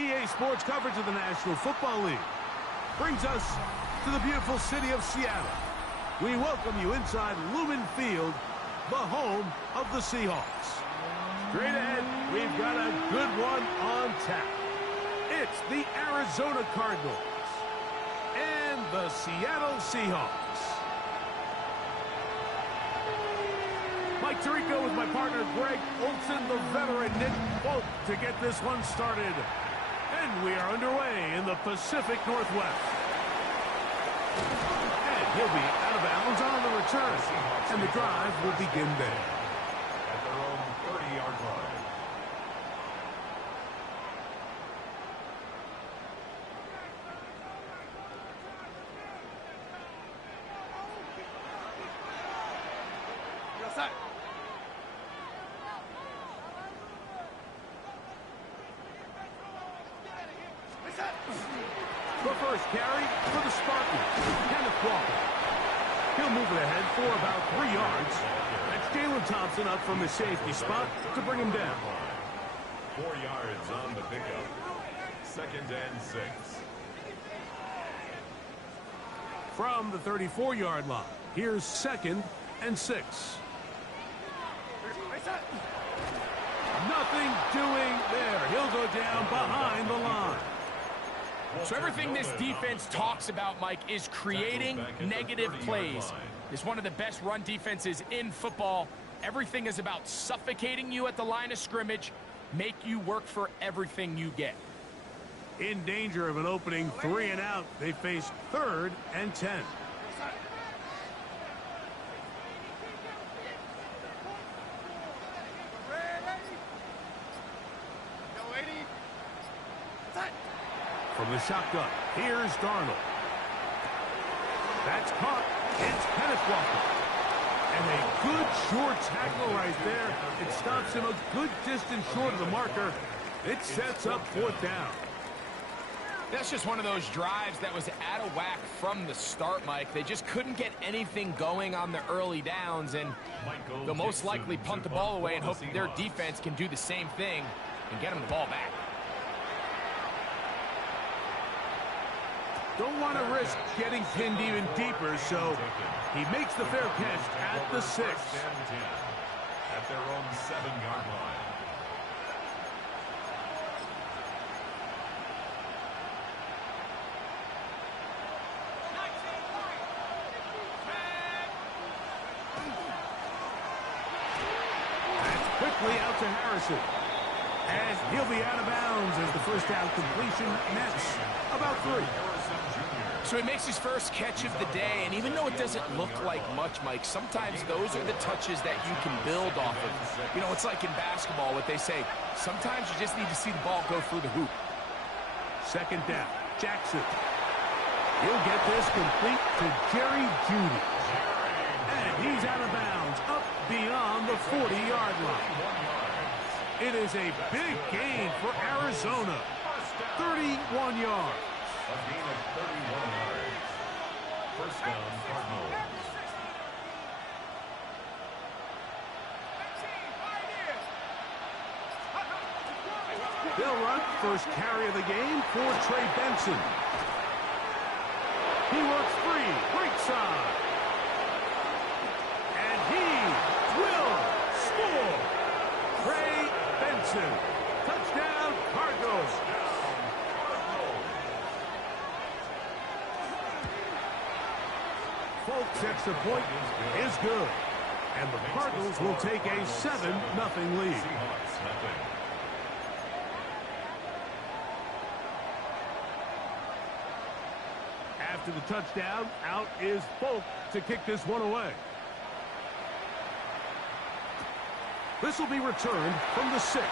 EA Sports coverage of the National Football League brings us to the beautiful city of Seattle. We welcome you inside Lumen Field, the home of the Seahawks. Straight ahead, we've got a good one on tap. It's the Arizona Cardinals and the Seattle Seahawks. Mike Tirico with my partner Greg Olsen, the veteran Nick Folk to get this one started. And we are underway in the Pacific Northwest. And he'll be out of bounds on the return. And the drive will begin there. At their own 30-yard line. The first carry for the Spartans, Kenneth Walker. He'll move it ahead for about 3 yards. That's Jalen Thompson up from the safety spot to bring him down. 4 yards on the pickup. 2nd and 6. From the 34-yard line, here's 2nd and 6. Nothing doing there. He'll go down behind the line. So everything this defense talks about, Mike, is creating negative plays. It's one of the best run defenses in football. Everything is about suffocating you at the line of scrimmage, make you work for everything you get. In danger of an opening 3 and out, they face 3rd and 10. From the shotgun, here's Darnold. That's caught. It's Kenneth Walker. And a good short tackle right there. It stops him a good distance short of the marker. It sets up 4th down. That's just one of those drives that was out of whack from the start, Mike. They just couldn't get anything going on the early downs, and they'll most likely punt the ball away and hope their defense can do the same thing and get them the ball back. Don't want to risk getting pinned even deeper, so he makes the fair catch at the 6. At their own 7-yard line. That's quickly out to Harrison. And he'll be out of bounds as the first down completion nets about 3. So he makes his first catch of the day, and even though it doesn't look like much, Mike, sometimes those are the touches that you can build off of. You know, it's like in basketball, what they say, sometimes you just need to see the ball go through the hoop. 2nd down, Jackson. He'll get this complete to Jerry Jeudy. And he's out of bounds, up beyond the 40-yard line. It is a big gain for Arizona. 31 yards. A gain of 31 yards. First down, Cardinals. They'll run first carry of the game for Trey Benson. He works free, right side. And he will score. Trey Benson. Touchdown, Cardinals. Folks, extra point is good. And the Cardinals will take a 7-0 lead. After the touchdown, out is Folk to kick this one away. This will be returned from the 6.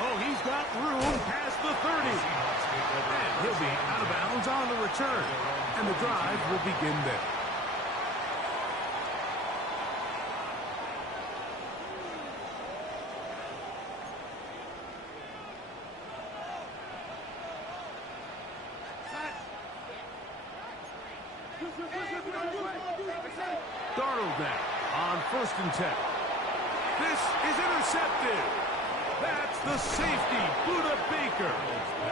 Oh, he's got room past the 30. And he'll be out of bounds on the return. And the drive will begin there. Darnold now on 1st and 10. This is intercepted. That's the safety, Buda Baker.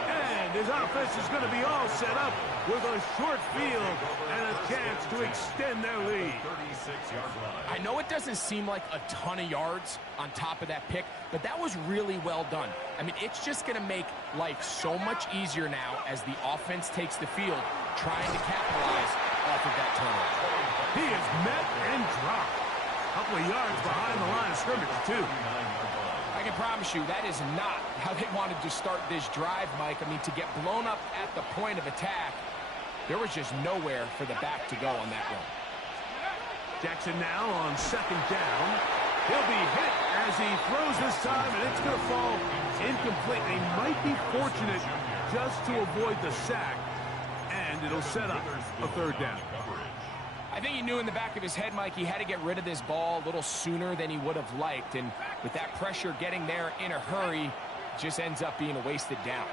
And his offense is going to be all set up with a short field and a chance to extend their lead. 36-yard line. I know it doesn't seem like a ton of yards on top of that pick, but that was really well done. I mean, it's just going to make life so much easier now as the offense takes the field, trying to capitalize off of that turnover. He is met and dropped. A couple of yards behind the line of scrimmage, too. I can promise you that is not how they wanted to start this drive, Mike. I mean, to get blown up at the point of attack, there was just nowhere for the back to go on that run. Jackson now on second down. He'll be hit as he throws this time, and it's going to fall incomplete. They might be fortunate just to avoid the sack, and it'll set up a third down. I think he knew in the back of his head, Mike, he had to get rid of this ball a little sooner than he would have liked. And with that pressure getting there in a hurry, it just ends up being a wasted down.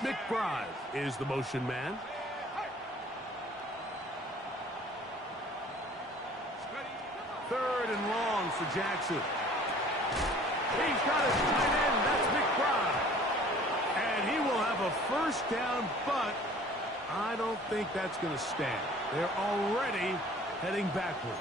McBride is the motion man. Third and long for Jackson. He's got his tight end. That's McBride. And he will have a first down, but I don't think that's going to stand. They're already heading backwards.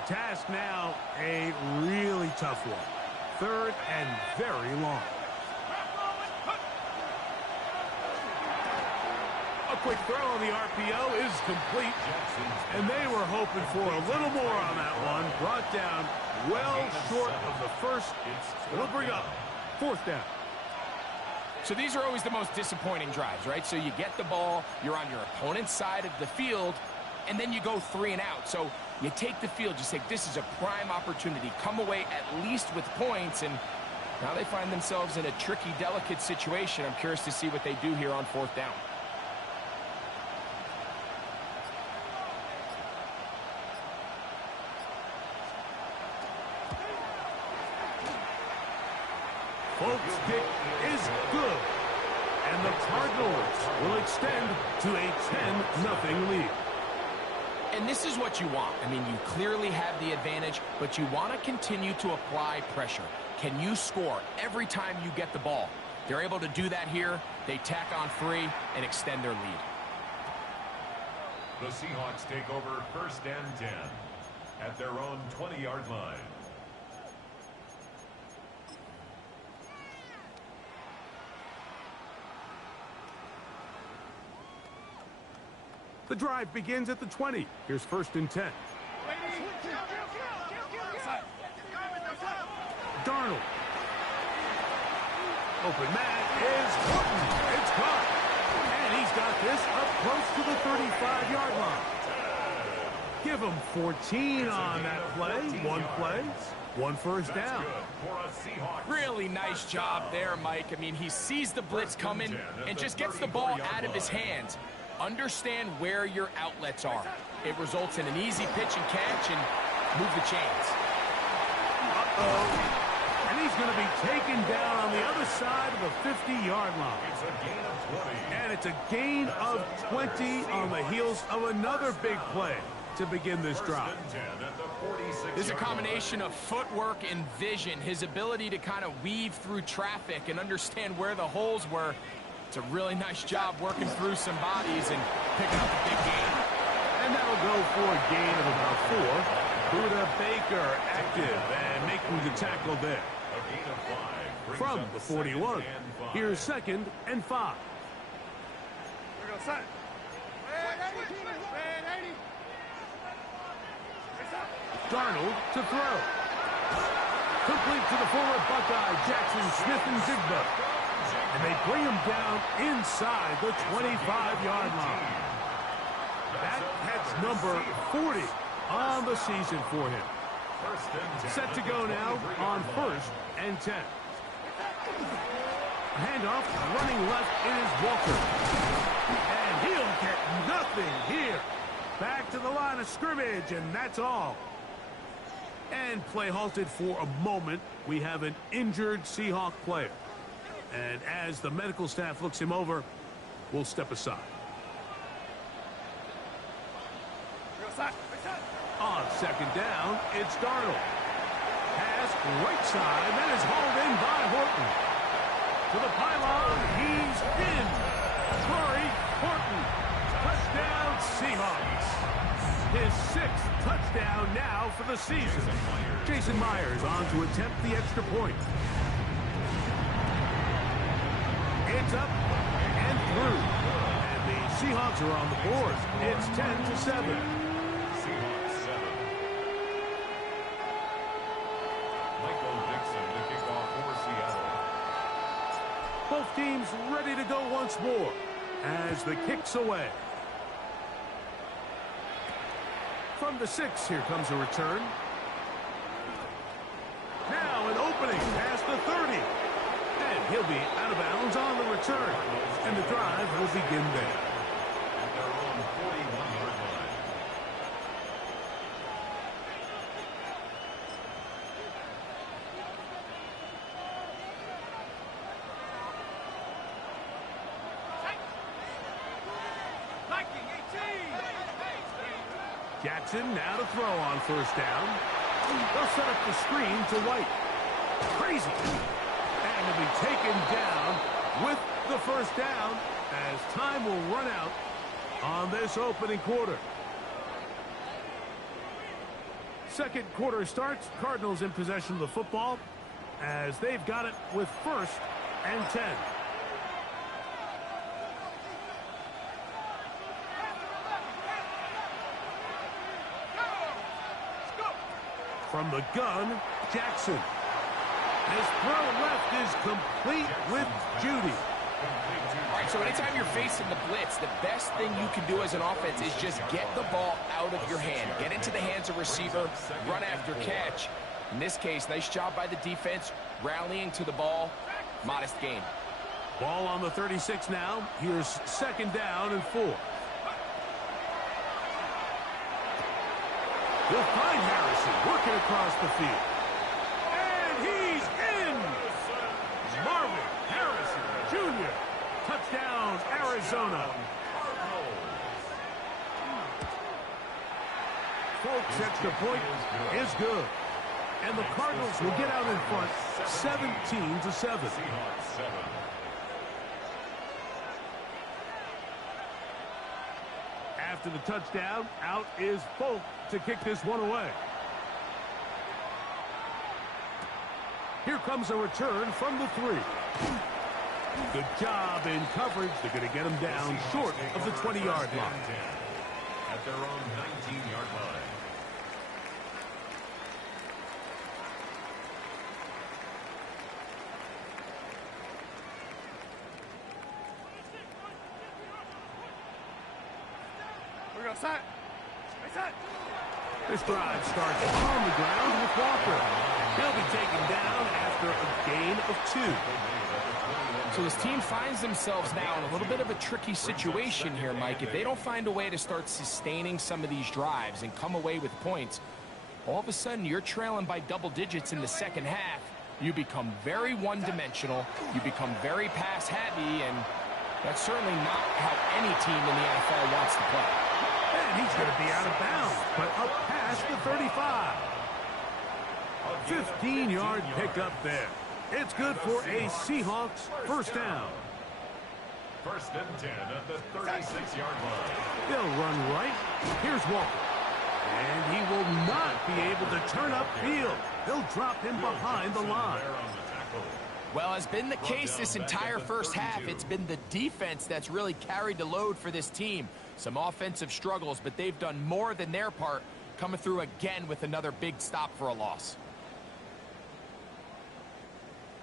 The task now, a really tough one. Third and very long. A quick throw on the RPO is complete. And they were hoping for a little more on that one. Brought down well short of the first. It'll bring up fourth down. So these are always the most disappointing drives, right? So you get the ball, you're on your opponent's side of the field, and then you go 3 and out. So you take the field, you say, this is a prime opportunity. Come away at least with points, and now they find themselves in a tricky, delicate situation. I'm curious to see what they do here on fourth down. Folks, kick is good. And the Cardinals will extend to a 10-0 lead. And this is what you want. I mean, you clearly have the advantage, but you want to continue to apply pressure. Can you score every time you get the ball? They're able to do that here. They tack on 3 and extend their lead. The Seahawks take over first and 10 at their own 20-yard line. The drive begins at the 20. Here's first and 10. Darnold. Open man is Horton. It's caught. And he's got this up close to the 35-yard line. Give him 14 on that play. 1 play, 1 first down. Really nice job there, Mike. I mean, he sees the blitz coming and just gets the ball out of his hands. Understand where your outlets are. It results in an easy pitch and catch and move the chains. Uh-oh. And he's going to be taken down on the other side of the 50-yard line. It's a gain of 20. And it's a gain of 20 on the heels of another big play to begin this drive. There's a combination of footwork and vision, his ability to kind of weave through traffic and understand where the holes were. It's a really nice job working through some bodies and picking up a big gain. And that'll go for a gain of about 4. Buda Baker active and making the tackle there. From the 41, here's second and 5. Darnold to throw. Complete to the former Buckeye, Jackson Smith-Njigba. And they bring him down inside the 25-yard line. That's number 40 on the season for him. Set to go now on first and 10. Handoff running left is Walker. And he'll get nothing here. Back to the line of scrimmage, and that's all. And play halted for a moment. We have an injured Seahawk player. And as the medical staff looks him over, we'll step aside. On second down, it's Darnold. Pass right side, that is hauled in by Horton. To the pylon, he's in. Torrey Horton. Touchdown Seahawks. His 6th touchdown now for the season. Jason Myers on to attempt the extra point. It's up and through. And the Seahawks are on the board. It's 10-7. Both teams ready to go once more as the kick's away. From the 6, here comes a return. Now an opening past the 30. And he'll be out of bounds on the return. And the drive will begin there. At their own 41-yard line. Jackson now to throw on first down. They'll set up the screen to White. Crazy. And he'll be taken down with the first down as time will run out on this opening quarter. Second quarter starts. Cardinals in possession of the football as they've got it with 1st and 10. From the gun, Jackson. His throw left is complete with Judy. All right, so anytime you're facing the blitz, the best thing you can do as an offense is just get the ball out of your hand. Get into the hands of receiver, run after catch. In this case, nice job by the defense, rallying to the ball. Modest gain. Ball on the 36 now. Here's 2nd down and 4. He'll find Harrison working across the field. And he's in! Marvin Harrison Jr. Touchdown, Arizona. Folks, extra point is good. And the Cardinals will get out in front 17-7. After the touchdown, out is Folk to kick this one away. Here comes a return from the 3. Good job in coverage. They're going to get him down short of the 20-yard line. At their own 19-yard line. This drive starts on the ground with Walker. He'll be taken down after a gain of 2. So this team finds themselves now in a little bit of a tricky situation here, Mike. If they don't find a way to start sustaining some of these drives and come away with points, all of a sudden you're trailing by double digits in the second half. You become very one-dimensional. You become very pass-heavy, and that's certainly not how any team in the NFL wants to play. And he's going to be out of bounds, but up past the 35. 15-yard pickup there. It's good for a Seahawks first down. 1st and 10 at the 36-yard line. They'll run right. Here's Walker. And he will not be able to turn upfield. They'll drop him behind the line. Well, has been the case this entire first half. It's been the defense that's really carried the load for this team. Some offensive struggles, but they've done more than their part, coming through again with another big stop for a loss.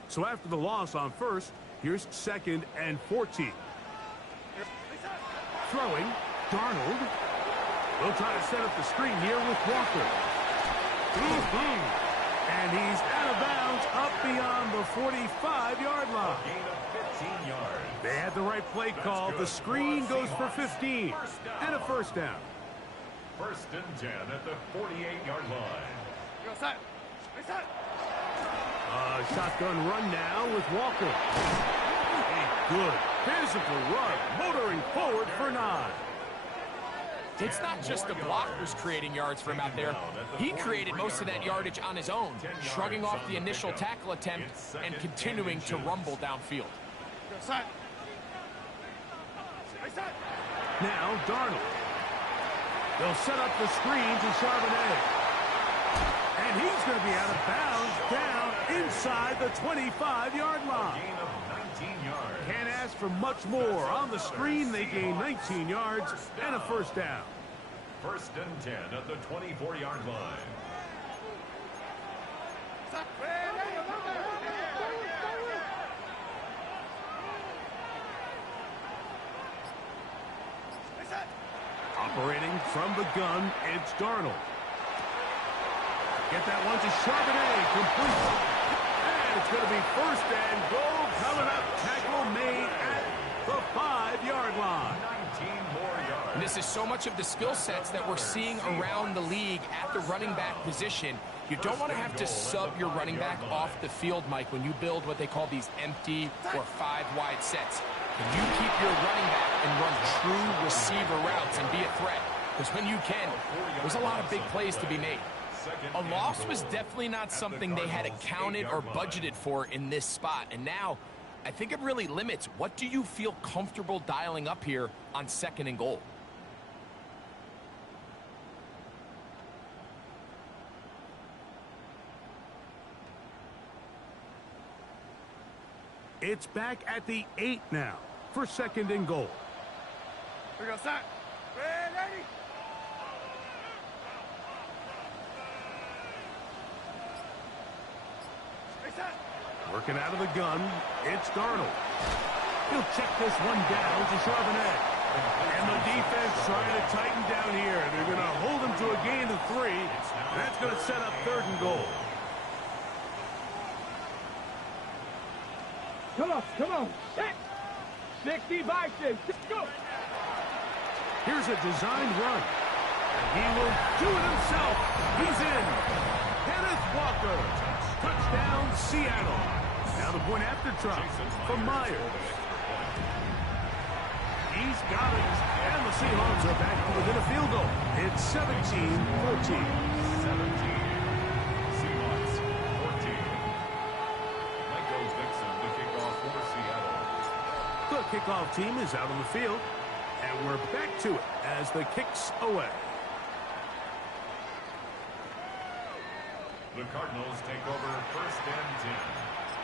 So after the loss on first, here's 2nd and 14. Throwing, Darnold. They'll try to set up the screen here with Walker. And he's out of bounds up beyond the 45-yard line. Gain of 15 yards. They had the right play call. The screen goes for 15 and a first down. 1st and 10 at the 48-yard line. Shotgun run now with Walker. A good physical run, motoring forward for 9. It's not just the blockers creating yards for him out there. He created most of that yardage on his own, shrugging off the initial tackle attempt and continuing to rumble downfield. Now Darnold. They'll set up the screen to Charbonnet. And he's going to be out of bounds down inside the 25-yard line. Gain of 19 yards. Can't ask for much more. On the screen, they gain 19 yards and a first down. 1st and 10 at the 24-yard line. Operating from the gun, it's Darnold. Get that one to Charbonnet, complete. And it's going to be 1st and goal coming up. Tackle made at the 5-yard line. 19 more yards. This is so much of the skill sets that we're seeing around the league at the running back position. You don't want to have to sub your running back off the field, Mike, when you build what they call these empty or 5-wide sets. Can you keep your running back and run true receiver routes and be a threat? Because when you can, there's a lot of big plays to be made. A loss was definitely not something they had accounted or budgeted for in this spot. And now, I think it really limits what do you feel comfortable dialing up here on 2nd and goal. It's back at the 8 now for 2nd and goal. Here we go, start. Ready? Working out of the gun, it's Darnold. He'll check this one down to Charbonnet. And the defense trying to tighten down here. They're going to hold him to a gain of 3. That's going to set up 3rd and goal. Come on. 65, 6. Go. Here's a designed run. He will do it himself. He's in. Kenneth Walker. Touchdown, Seattle. Now the point after try from Myers. He's got it. And the Seahawks are back to within a field goal. It's 17-14. 17. Seahawks 14. Michael Dixon, the kickoff for Seattle. The kickoff team is out on the field. And we're back to it as the kick's away. The Cardinals take over 1st and 10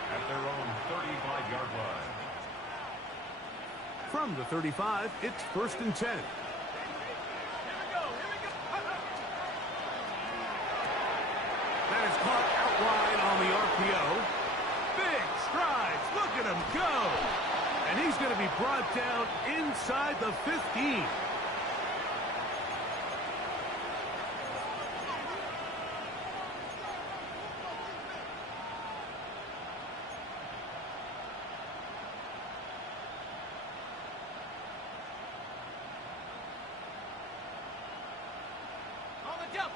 at their own 35-yard line. From the 35, it's 1st and 10. That is caught out wide on the RPO. Big strides. Look at him go. And he's going to be brought down inside the 15.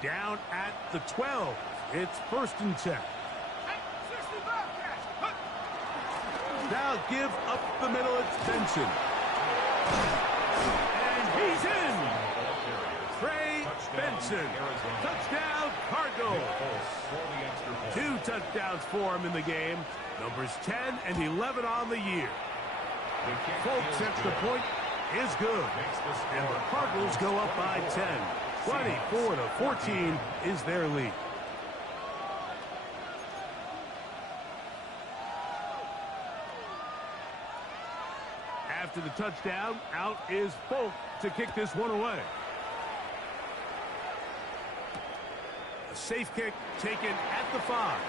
Down at the 12. It's 1st and 10. Now give up the middle. It's Benson. And he's in. Trey Benson. Touchdown, Cardinals. 2 touchdowns for him in the game. Numbers 10 and 11 on the year. Folks, at the point is good. And the Cardinals go up by 10. 24-14 is their lead. After the touchdown, out is Folk to kick this one away. A safe kick taken at the 5.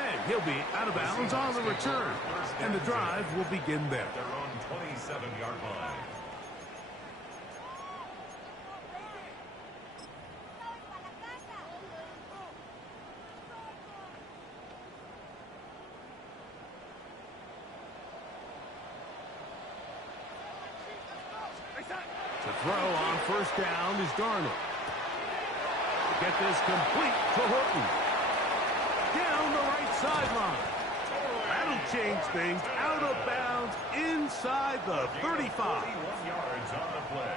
And he'll be out of bounds on the return. And the drive will begin there. Their own 27-yard line. To throw on 1st down is Darnold. Get this complete to Horton. down the right sideline. That'll change things. Out of bounds inside the 35.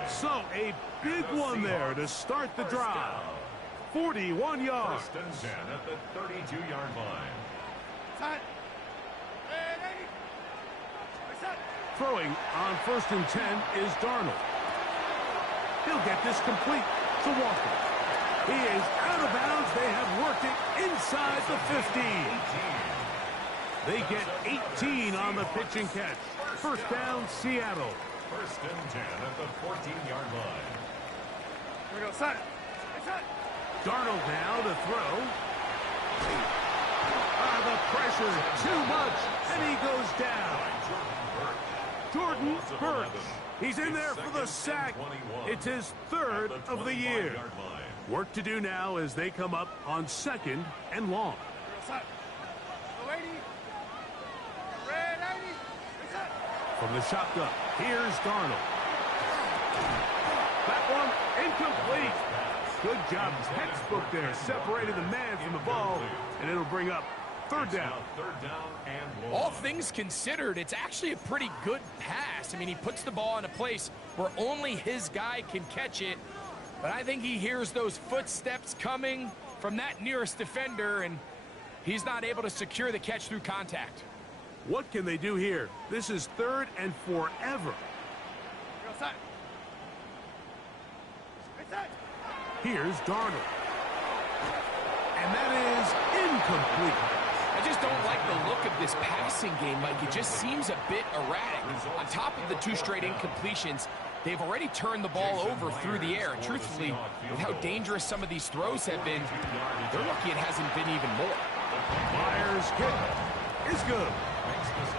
So a big one there to start the drive. 41 yards. First and 10 at the 32-yard line. Throwing on 1st and 10 is Darnold. He'll get this complete to Walker. He is out of bounds. They have worked it inside the 15. They get 18 on the pitch and catch. First down, Seattle. First and 10 at the 14-yard line. Here we go, son. Darnold now to throw. The pressure, too much, and he goes down. Jordan Burch. He's in there for the sack. It's his 3rd of the year. Work to do now as they come up on 2nd and long. From the shotgun, here's Darnold. That one incomplete. Good job. Textbook there. Separated the man from the ball, and it'll bring up 3rd down. All things considered, it's actually a pretty good pass. I mean, he puts the ball in a place where only his guy can catch it. But I think he hears those footsteps coming from that nearest defender, and he's not able to secure the catch through contact. What can they do here? This is 3rd and forever. Here's Darnold. And that is incomplete. I just don't like the look of this passing game, Mike. It just seems a bit erratic. On top of the 2 straight incompletions, they've already turned the ball over through the air. Truthfully, with how dangerous some of these throws have been, they're lucky it hasn't been even more. Myers' kick is good.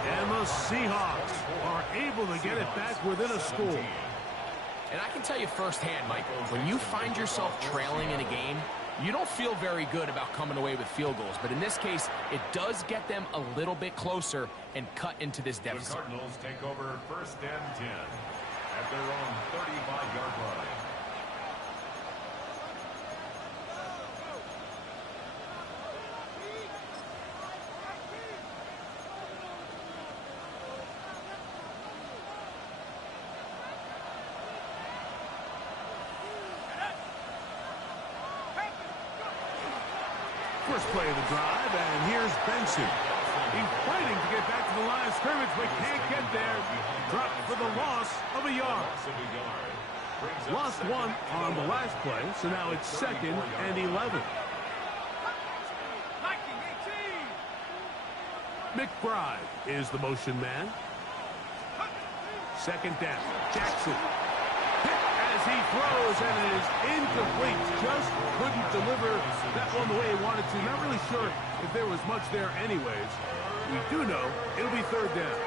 And the Seahawks are able to get it back within a score. And I can tell you firsthand, Mike, when you find yourself trailing in a game, you don't feel very good about coming away with field goals. But in this case, it does get them a little bit closer and cut into this deficit. The Cardinals take over 1st and 10 at their own 35-yard line. First play of the drive, and here's Benson. He's fighting to get back to the line of scrimmage, but can't get there. Dropped for the loss of a yard. Lost 1 on the last play, so now it's 2nd and 11. McBride is the motion man. 2nd down. Jackson. Hit as he throws, and it is incomplete. Just couldn't deliver that one the way he wanted to. Not really sure if there was much there anyways. We do know it'll be 3rd down.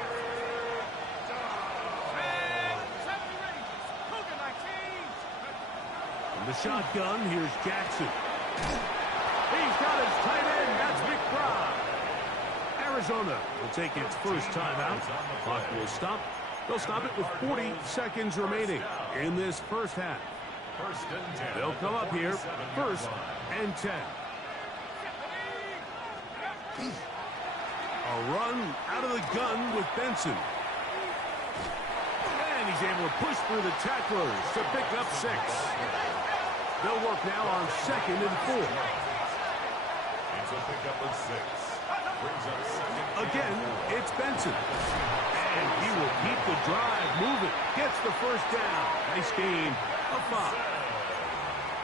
From the shotgun, here's Jackson. He's got his tight end. That's McBride. Arizona will take its first timeout. Clock will stop. They'll stop it with 40 seconds remaining in this first half. They'll come up here, 1st and 10. A run out of the gun with Benson. And he's able to push through the tacklers to pick up 6. They'll work now on 2nd and 4. It's a pickup of 6. Brings up 2nd. Again, it's Benson. And he will keep the drive moving. Gets the first down. Nice gain of 5.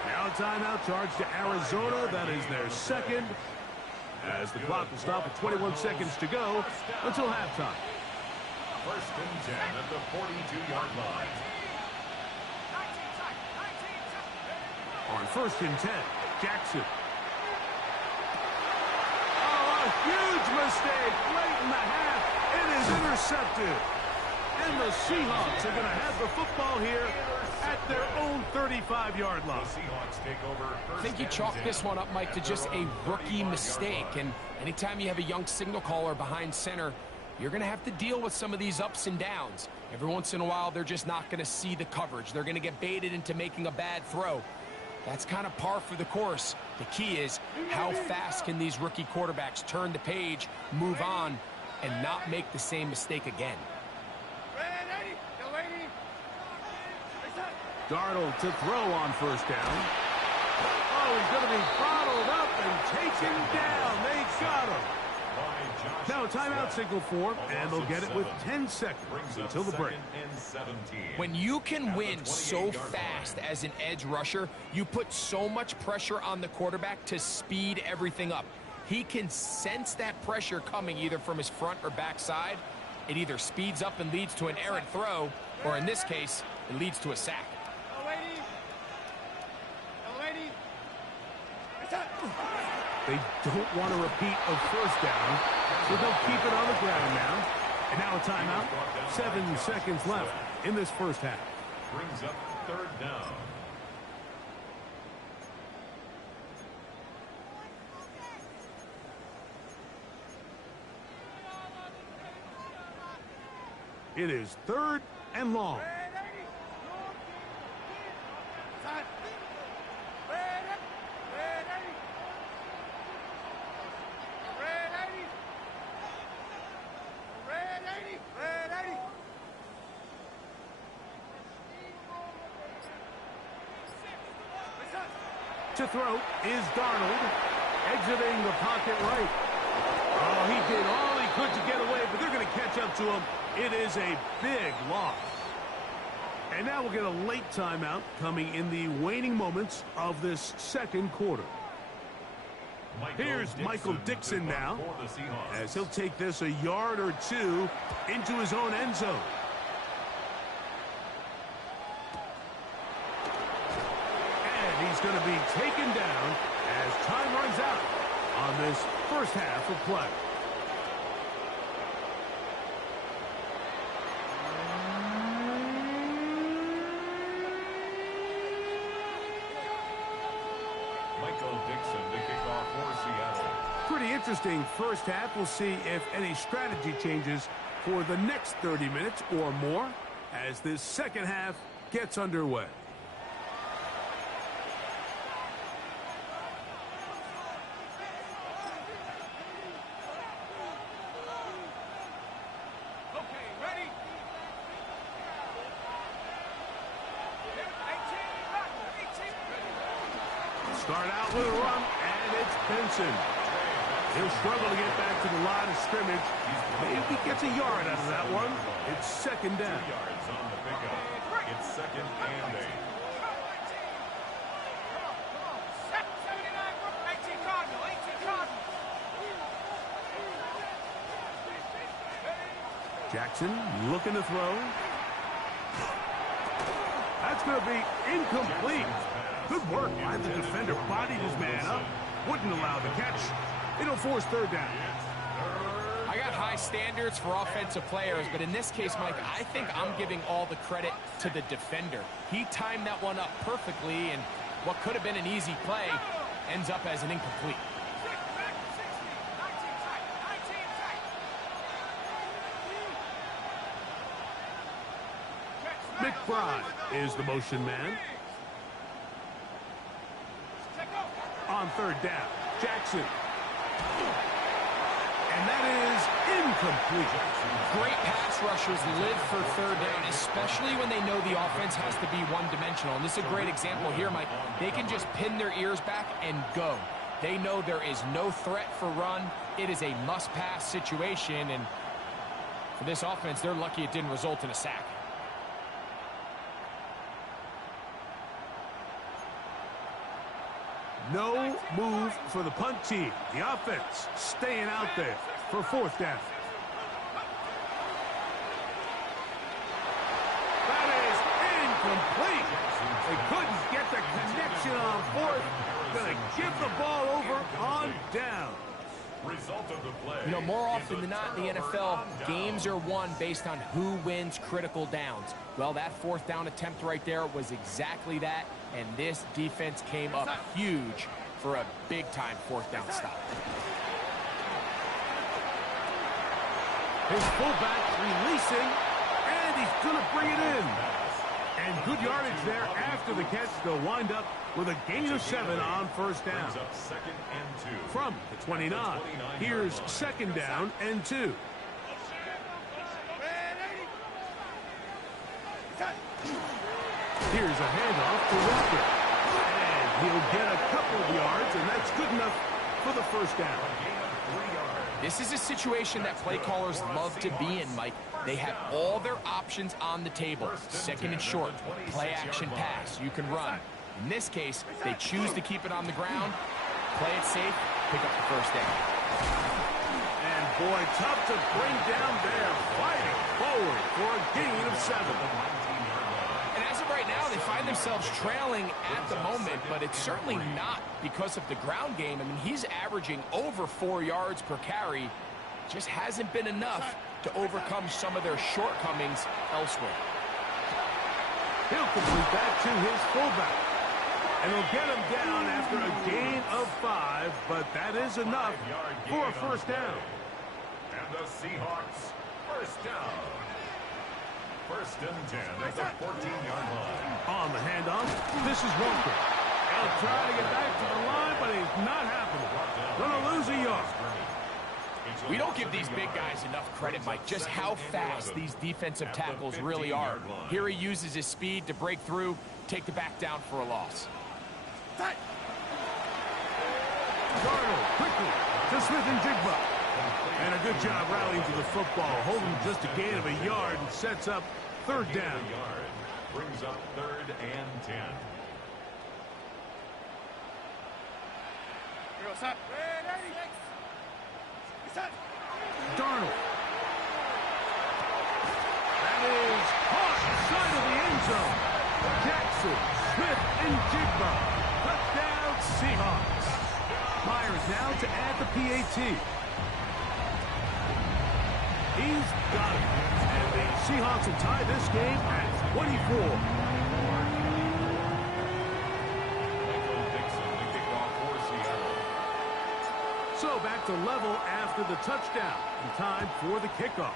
Now a timeout charge to Arizona. That is their 2nd. As the clock will stop with 21 seconds to go until halftime. 1st and 10 at the 42-yard line. On 1st and 10, Jackson. Oh, a huge mistake late in the half. It is intercepted. And the Seahawks are going to have the football here at their own 35-yard line. Seahawks take over. I think you chalk this one up, Mike, to just a rookie mistake. And anytime you have a young signal caller behind center, you're going to have to deal with some of these ups and downs. Every once in a while, they're just not going to see the coverage. They're going to get baited into making a bad throw. That's kind of par for the course. The key is how fast can these rookie quarterbacks turn the page, move on, and not make the same mistake again. Darnold to throw on first down. Oh, he's going to be bottled up and taken down. They got him. Now a timeout signal for, and they'll get it with 10 seconds until the break. When you can win so fast as an edge rusher, you put so much pressure on the quarterback to speed everything up. He can sense that pressure coming either from his front or back side. It either speeds up and leads to an errant throw, or in this case, it leads to a sack. They don't want a repeat of first down, so they'll keep it on the ground now. And now a timeout. 7 seconds left in this first half. Brings up third down. It is 3rd and long. To throw is Darnold, exiting the pocket right. Oh, he did all he could to get away, but they're going to catch up to him. It is a big loss. And now we'll get a late timeout coming in the waning moments of this second quarter. Here's Michael Dixon now, as he'll take this a yard or two into his own end zone. He's going to be taken down as time runs out on this first half of play. Michael Dixon to kick off for Seattle. Pretty interesting first half. We'll see if any strategy changes for the next 30 minutes or more as this second half gets underway. Start out with a run, and it's Benson. He'll struggle to get back to the line of scrimmage. Maybe gets a yard out of that one. It's second down. 2 yards on the pickup. It's 2nd and 8. Jackson looking to throw. That's going to be incomplete. Good work by the defender. Bodied his man up. Wouldn't allow the catch. It'll force third down. I got high standards for offensive players, but in this case, Mike, I think I'm giving all the credit to the defender. He timed that one up perfectly, and what could have been an easy play ends up as an incomplete. McBride is the motion man. On third down, Jackson. And that is incomplete. Great pass rushers live for third down, especially when they know the offense has to be one-dimensional. And this is a great example here, Mike. They can just pin their ears back and go. They know there is no threat for run. It is a must-pass situation, and for this offense, they're lucky it didn't result in a sack. No move for the punt team. The offense staying out there for fourth down. That is incomplete. They couldn't get the connection on fourth. Going to give the ball over on down. Result of the play. You know, more often than not in the NFL, games are won based on who wins critical downs. Well, that fourth down attempt right there was exactly that, and this defense came up huge for a big-time fourth down stop. His fullback releasing, and he's going to bring it in. And good yardage there after After the catch, they'll wind up with a gain of 7 on first down. From the 29, here's 2nd down and 2. Here's a handoff to Walker. And he'll get a couple of yards, and that's good enough for the first down. This is a situation that play callers love to be in, Mike. They have all their options on the table. 2nd and short, play action pass, you can run. In this case, they choose to keep it on the ground, play it safe, pick up the first down. And boy, tough to bring down there, fighting forward for a gain of 7. And as of right now, they find themselves trailing at the moment, but it's certainly not because of the ground game. I mean, he's averaging over 4 yards per carry. Just hasn't been enough to overcome some of their shortcomings elsewhere. He'll complete that to his fullback. And he'll get him down after a gain of 5, but that is enough for a first down. And the Seahawks, first down. 1st and 10 at the 14-yard line. On the handoff, this is Walker. He'll try to get back to the line, but he's not happening. Gonna lose a yard. We don't give these big guys enough credit, Mike, just how fast these defensive tackles really are. Here he uses his speed to break through, take the back down for a loss. Darnold quickly to Smith and Jigba. And a good job rallying to the football, holding just a gain of a yard and sets up 3rd down. Brings up 3rd and 10. Darnold. That is caught inside of the end zone. Jackson, Smith, and Jigba. Touchdown, Seahawks. Myers now to add the PAT. He's got it. And the Seahawks will tie this game at 24. So back to level after the touchdown. And time for the kickoff.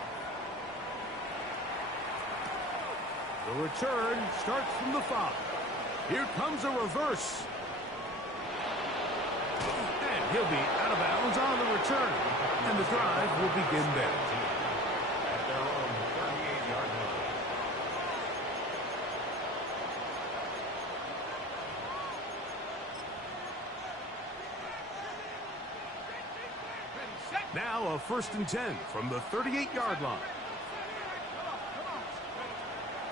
The return starts from the 5. Here comes a reverse. And he'll be out of bounds on the return. And the drive will begin there. At their own 38-yard line. Now a 1st and 10 from the 38-yard line.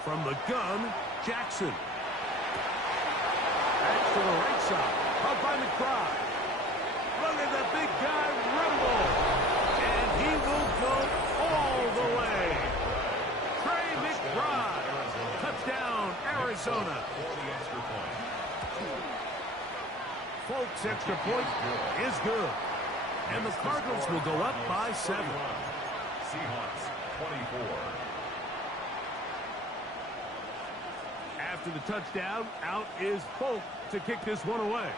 From the gun, Jackson. Back to the right side. Up by McBride. Look at the big guy rumble. And he will go all the way. Trey McBride. Touchdown, Arizona. Folks' extra point is good. And the Cardinals will go up by 7. Seahawks 24. After the touchdown, out is Folk to kick this one away.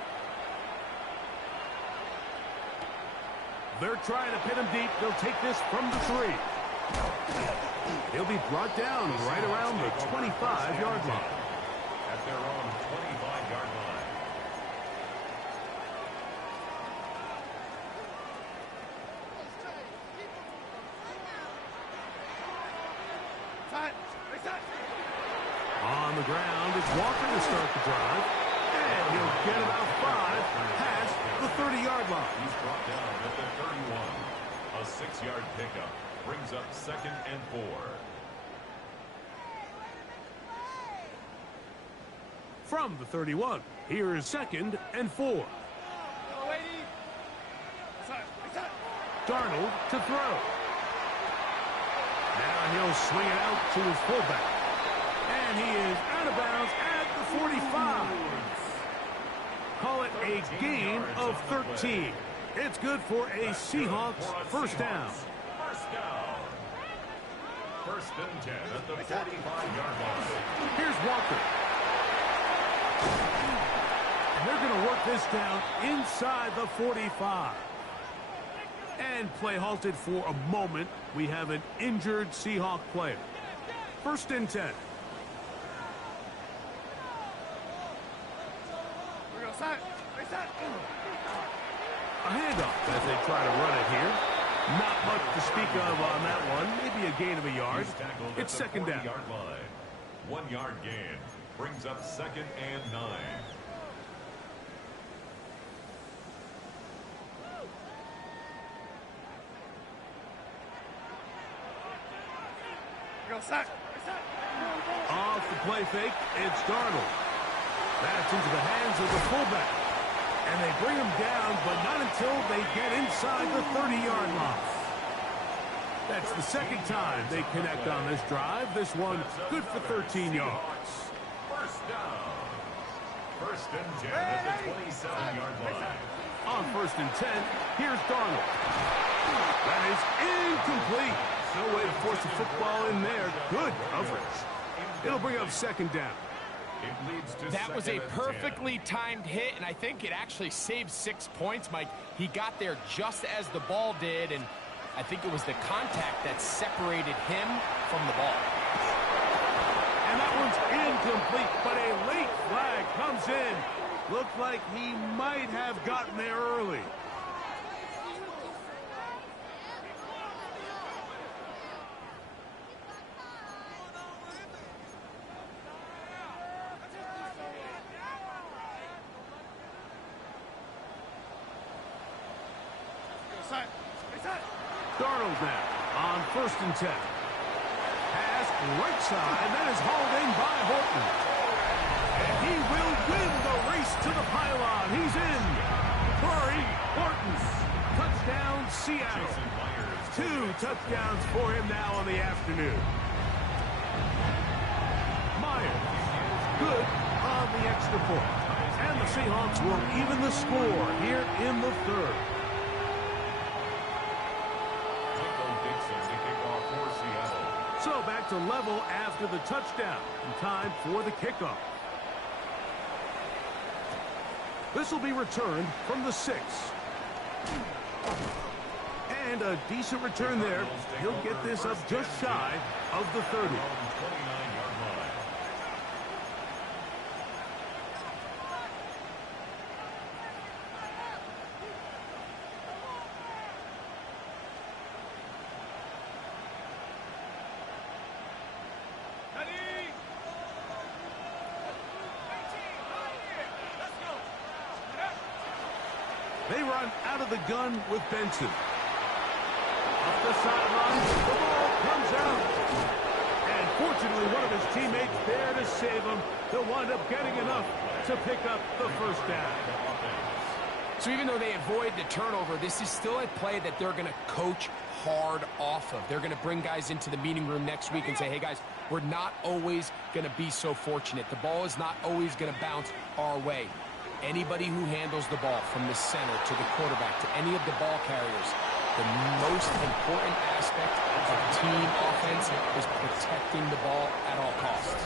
They're trying to pin him deep. They'll take this from the 3. He'll be brought down right around the 25-yard line. At their own 25-yard line. On the ground, it's Walker to start the drive. And he'll get about 5 past the 30-yard line. He's brought down at the 31. A 6-yard pickup brings up 2nd and 4. From the 31, here is 2nd and 4. Darnold to throw. Now he'll swing it out to his fullback. And he is out of bounds at the 45. Call it a gain of 13. It's good for a Seahawks first down. First down. 1st and 10 at the 45-yard line. Here's Walker. And they're going to work this down inside the 45. And play halted for a moment. We have an injured Seahawk player. 1st and 10. set. Reset. A handoff as they try to run it here. Not much to speak of on that one. Maybe a gain of a yard. It's second down. 1 yard gain. Brings up 2nd and 9. Go set. Reset. Off the play fake, it's Darnold. That's into the hands of the fullback. And they bring him down, but not until they get inside the 30-yard line. That's the second time they connect on this drive. This one good for 13 yards. First down. 1st and 10 at the 27-yard line. On 1st and 10, here's Darnold. That is incomplete. No way to force the football in there. Good coverage. It'll bring up 2nd down. That was a perfectly timed hit, and I think it actually saved 6 points, Mike. He got there just as the ball did, and I think it was the contact that separated him from the ball. And that one's incomplete, but a late flag comes in. Looked like he might have gotten there early. Set. Reset. Darnold now on 1st and 10. Pass right side. That is hauled in by Horton. And he will win the race to the pylon. He's in. Corey Horton. Touchdown, Seattle. 2 touchdowns for him now on the afternoon. Myers. Good on the extra point. And the Seahawks will even the score here in the 3rd. So back to level after the touchdown. And time for the kickoff. This will be returned from the 6. And a decent return there. He'll get this up just shy of the 30. 29-yard line. They run out of the gun with Benson. Up the sideline, the ball comes out. And fortunately, one of his teammates there to save him. He'll wind up getting enough to pick up the 1st down. So even though they avoid the turnover, this is still a play that they're going to coach hard off of. They're going to bring guys into the meeting room next week and say, hey, guys, we're not always going to be so fortunate. The ball is not always going to bounce our way. Anybody who handles the ball from the center to the quarterback to any of the ball carriers, the most important aspect of team offense is protecting the ball at all costs.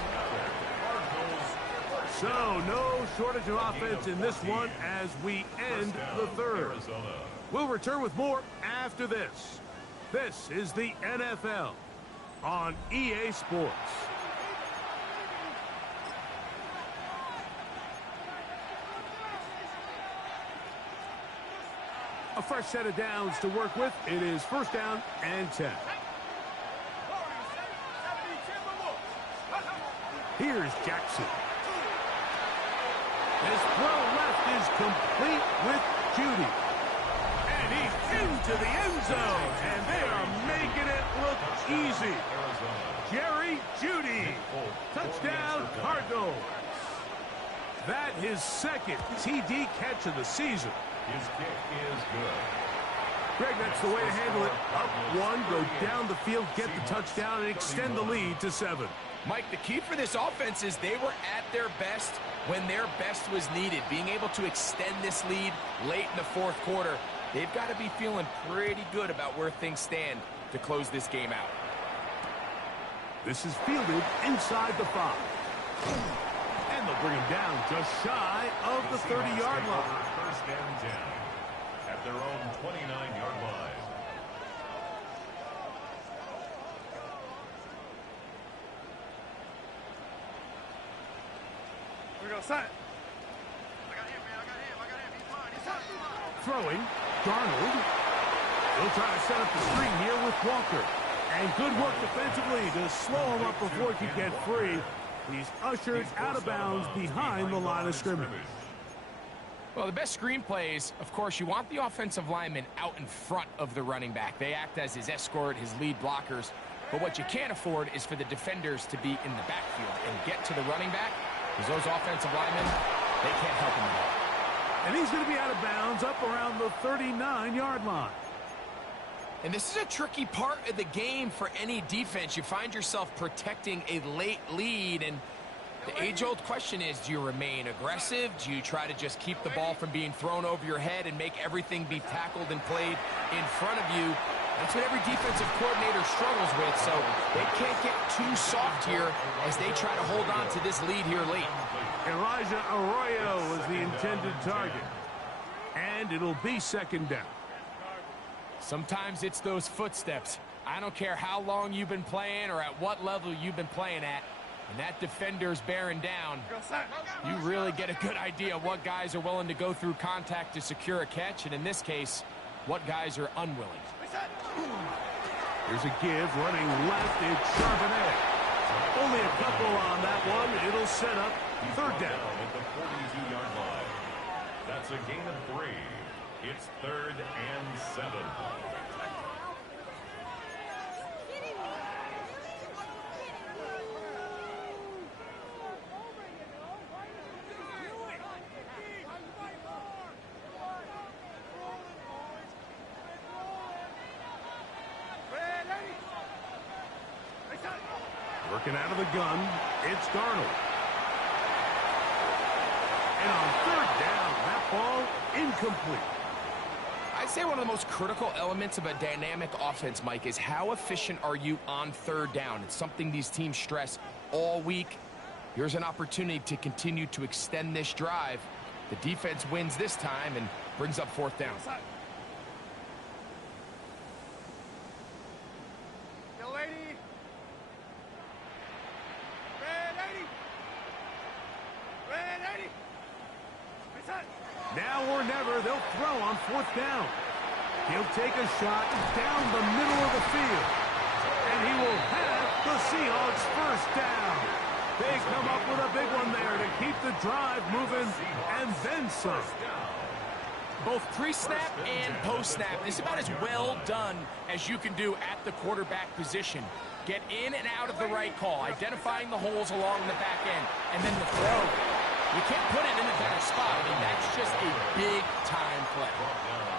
So no shortage of offense in this one as we end the 3rd. We'll return with more after this. This is the NFL on EA Sports. A fresh set of downs to work with. It is 1st down and 10. Here's Jackson. His throw left is complete with Judy. And he's into the end zone. And they are making it look easy. Jerry Judy. Touchdown, Cardinals. That his 2nd TD catch of the season. His kick is good. Greg, that's the way to handle it. Up 1, go down the field, get the touchdown, and extend the lead to 7. Mike, the key for this offense is they were at their best when their best was needed. Being able to extend this lead late in the 4th quarter, they've got to be feeling pretty good about where things stand to close this game out. This is fielded inside the 5. And they'll bring him down just shy of the 30-yard line. 1st and 10 at their own 29-yard line. We go set. Throwing, Darnold. He'll try to set up the screen here with Walker. And good work defensively to slow him up before he can get free. He's ushered out of bounds behind the line of scrimmage. Well, the best screen plays, of course, you want the offensive lineman out in front of the running back. They act as his escort, his lead blockers. But what you can't afford is for the defenders to be in the backfield and get to the running back, because those offensive linemen, they can't help him at all. And he's going to be out of bounds up around the 39-yard line. And this is a tricky part of the game for any defense. You find yourself protecting a late lead, and the age-old question is, do you remain aggressive? Do you try to just keep the ball from being thrown over your head and make everything be tackled and played in front of you? That's what every defensive coordinator struggles with, so they can't get too soft here as they try to hold on to this lead here late. Elijah Arroyo was the intended target. And it'll be second down. Sometimes it's those footsteps. I don't care how long you've been playing or at what level you've been playing at. When that defender's bearing down, you really get a good idea of what guys are willing to go through contact to secure a catch, and in this case, what guys are unwilling. Here's a give, running left, it's Charbonnet. Only a couple on that one. It'll set up third down. At the 42-yard line. That's a gain of 3. It's 3rd and 7. Working out of the gun, it's Darnold. And on third down, that ball incomplete. I'd say one of the most critical elements of a dynamic offense, Mike, is how efficient are you on third down. It's something these teams stress all week. Here's an opportunity to continue to extend this drive. The defense wins this time and brings up fourth down. Now or never, they'll throw on fourth down. He'll take a shot down the middle of the field. And he will have the Seahawks first down. They come up with a big one there to keep the drive moving, and then some. Both pre-snap and post-snap, it's about as well done as you can do at the quarterback position. Get in and out of the right call, identifying the holes along the back end, and then the throw. You can't put it in a better spot. I mean, that's just a big-time play.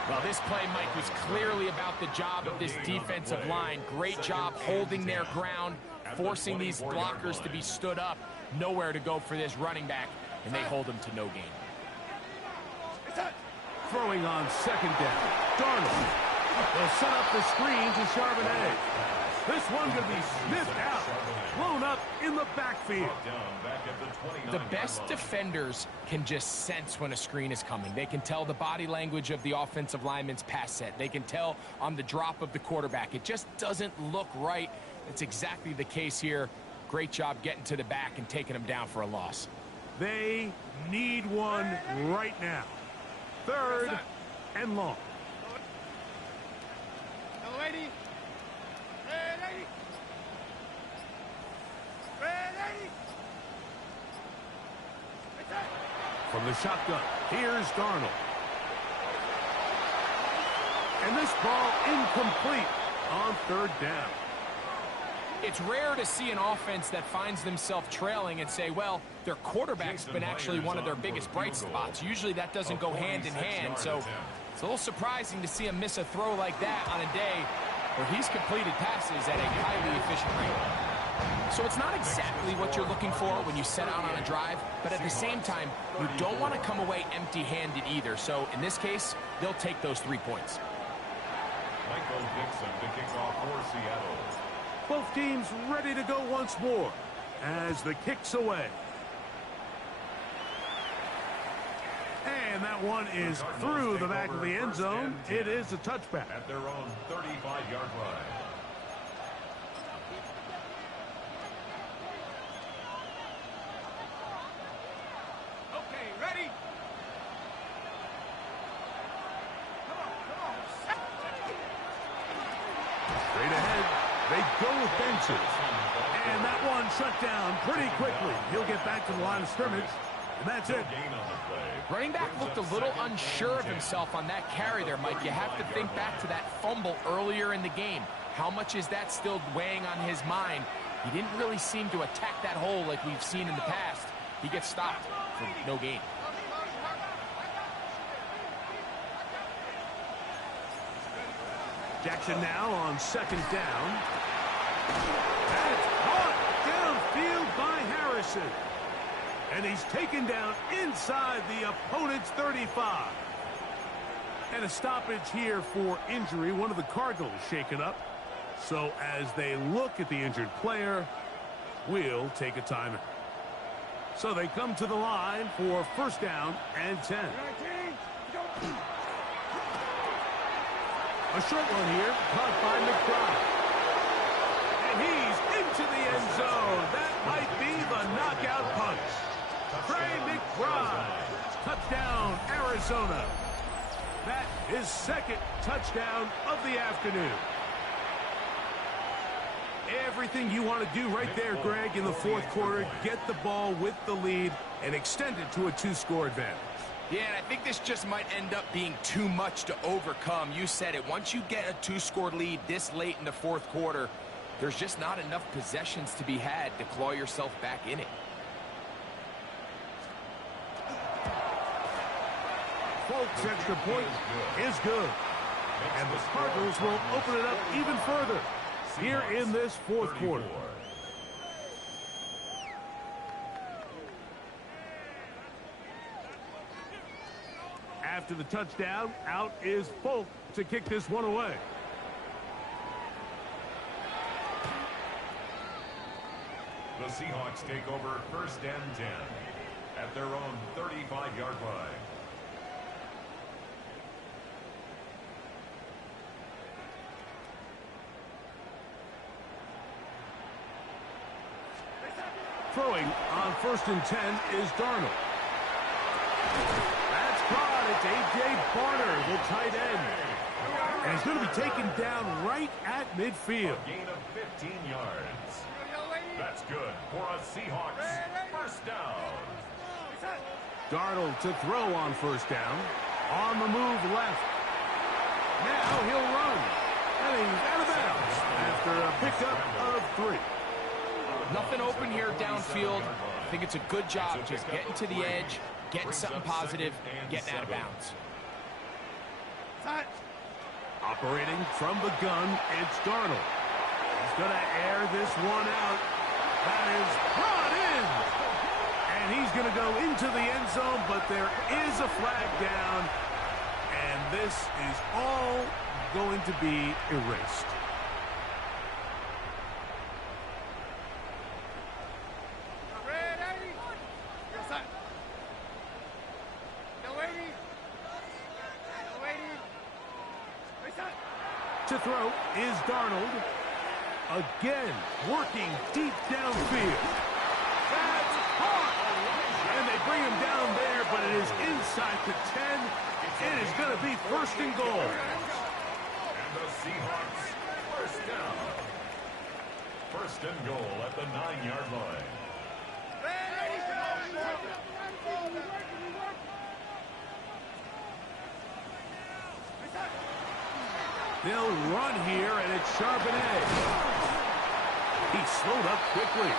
Well, this play, Mike, was clearly about the job of this defensive line. Great job holding their ground, forcing these blockers to be stood up. Nowhere to go for this running back, and they hold him to no gain. Throwing on second down, Darnold. They'll set up the screen to Charbonnet. This one going to be sniffed out, blown up in the backfield. The best defenders can just sense when a screen is coming. They can tell the body language of the offensive lineman's pass set. They can tell on the drop of the quarterback. It just doesn't look right. It's exactly the case here. Great job getting to the back and taking him down for a loss. They need one right now. Third and long. From the shotgun, here's Darnold. And this ball incomplete on third down. It's rare to see an offense that finds themselves trailing and say, well, their quarterback's been actually one of their biggest bright spots. Usually that doesn't go hand in hand, so it's a little surprising to see him miss a throw like that on a day where he's completed passes at a highly efficient rate. So it's not exactly what you're looking for when you set out on a drive, but at the same time, you don't want to come away empty-handed either. So in this case, they'll take those 3 points. Michael Dixon to kick off for Seattle. Both teams ready to go once more as the kick's away. And that one is through the back of the end zone. It is a touchback. At their own 35-yard line. both benches. And that one shut down pretty quickly. He'll get back to the line of scrimmage, and that's it. Running back looked a little unsure of himself on that carry there, Mike. You have to think back to that fumble earlier in the game. How much is that still weighing on his mind? He didn't really seem to attack that hole like we've seen in the past. He gets stopped for no gain. Jackson now on second down. That's caught downfield by Harrison. And he's taken down inside the opponent's 35. And a stoppage here for injury. One of the Cardinals shaken up. So as they look at the injured player, we'll take a timeout. So they come to the line for first down and 10. A short one here, caught by McBride. And he's into the end zone. That might be the knockout punch. Trey McBride. Touchdown, Arizona. That is second touchdown of the afternoon. Everything you want to do right there, Greg, in the fourth quarter. Get the ball with the lead and extend it to a two-score advantage. Yeah, and I think this just might end up being too much to overcome. You said it. Once you get a two-score lead this late in the fourth quarter, there's just not enough possessions to be had to claw yourself back in it. Folks' extra point is good. And the Cardinals will open it up even further here in this fourth quarter. After the touchdown, out is Folk to kick this one away. The Seahawks take over first and 10 at their own 35-yard line. Throwing on first and 10 is Darnold. That's caught. It's A.J. Barner, the tight end. And he's going to be taken down right at midfield. A gain of 15 yards. That's good for a Seahawks first down. Darnold to throw on first down. On the move left. Now he'll run. And he's out of bounds after a pickup of 3. Nothing open here downfield. I think it's a good job just getting to the edge, getting something positive, getting out of bounds. Operating from the gun, it's Darnold. He's going to air this one out. That is brought in. And he's going to go into the end zone, but there is a flag down. And this is all going to be erased. To throw is Darnold. Again, working deep downfield. That's caught! And they bring him down there, but it is inside the 10. It is going to be first and goal. And the Seahawks first down. First and goal at the 9-yard line. They'll run here, and it's Charbonnet. He slowed up quickly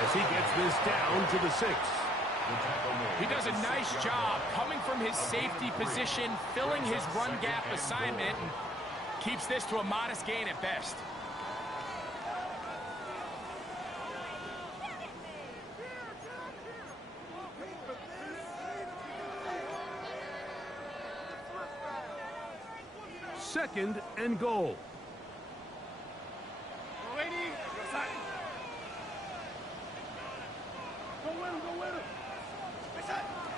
as he gets this down to the 6. He does a nice job coming from his safety position, filling his run gap assignment, and keeps this to a modest gain at best. Second and goal.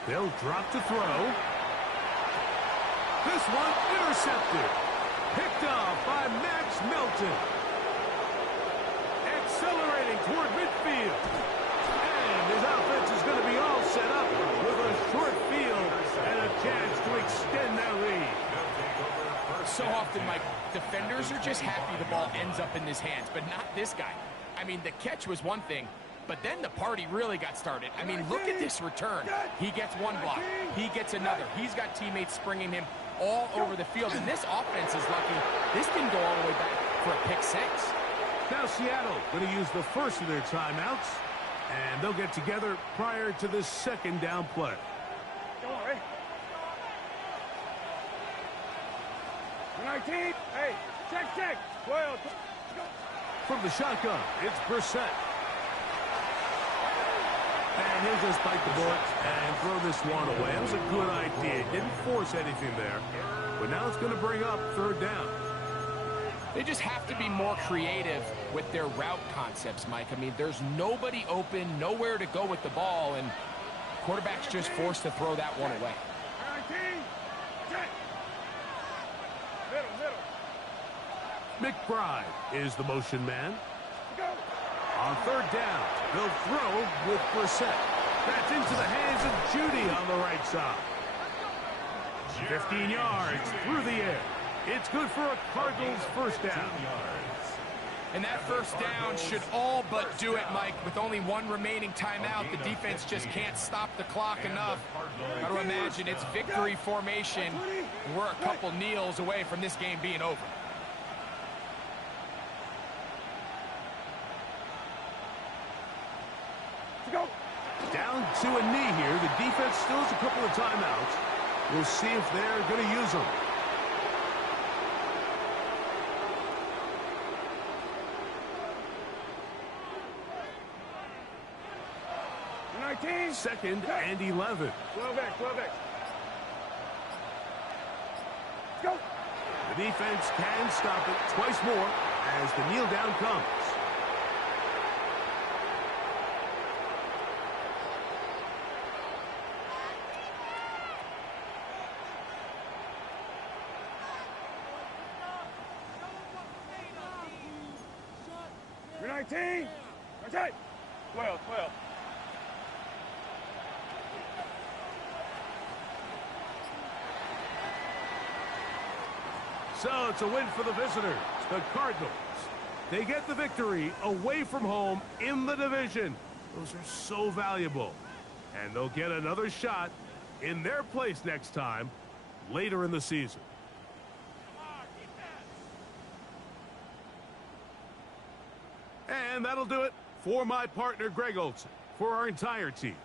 They'll drop to throw. This one intercepted. Picked off by Max Melton. Accelerating toward midfield. And his offense is going to be all set up with a short field and a chance to extend their lead. So often, Mike, defenders are just happy the ball ends up in his hands, but not this guy. I mean, the catch was one thing, but then the party really got started. I mean, look at this return. He gets one block. He gets another. He's got teammates springing him all over the field, and this offense is lucky. This didn't go all the way back for a pick six. Now Seattle going to use the first of their timeouts, and they'll get together prior to this second down play. Come on, Ray. 19. Hey, check. 12. From the shotgun, it's Brissett. And he'll just bite the bullet and throw this one away. That was a good idea. Didn't force anything there. But now it's going to bring up third down. They just have to be more creative with their route concepts, Mike. I mean, there's nobody open, nowhere to go with the ball, and quarterback's just forced to throw that one away. 19. Check. Middle. McBride is the motion man. Go. On third down, they'll throw with Brissett. That's into the hands of Judy on the right side. 15 yards through the air. It's good for a Cardinals first down. And that first down should all but do it, Mike. With only one remaining timeout, the defense just can't stop the clock enough. Got to imagine it's victory formation. And we're a couple kneels away from this game being over. Go. Down to a knee here. The defense still has a couple of timeouts. We'll see if they're going to use them. Second and 11. 12X. Go. The defense can stop it twice more as the kneel down comes. You're 19. Okay. 12. So it's a win for the visitors, the Cardinals. They get the victory away from home in the division. Those are so valuable. And they'll get another shot in their place next time later in the season. And that'll do it for my partner, Greg Olsen. For our entire team,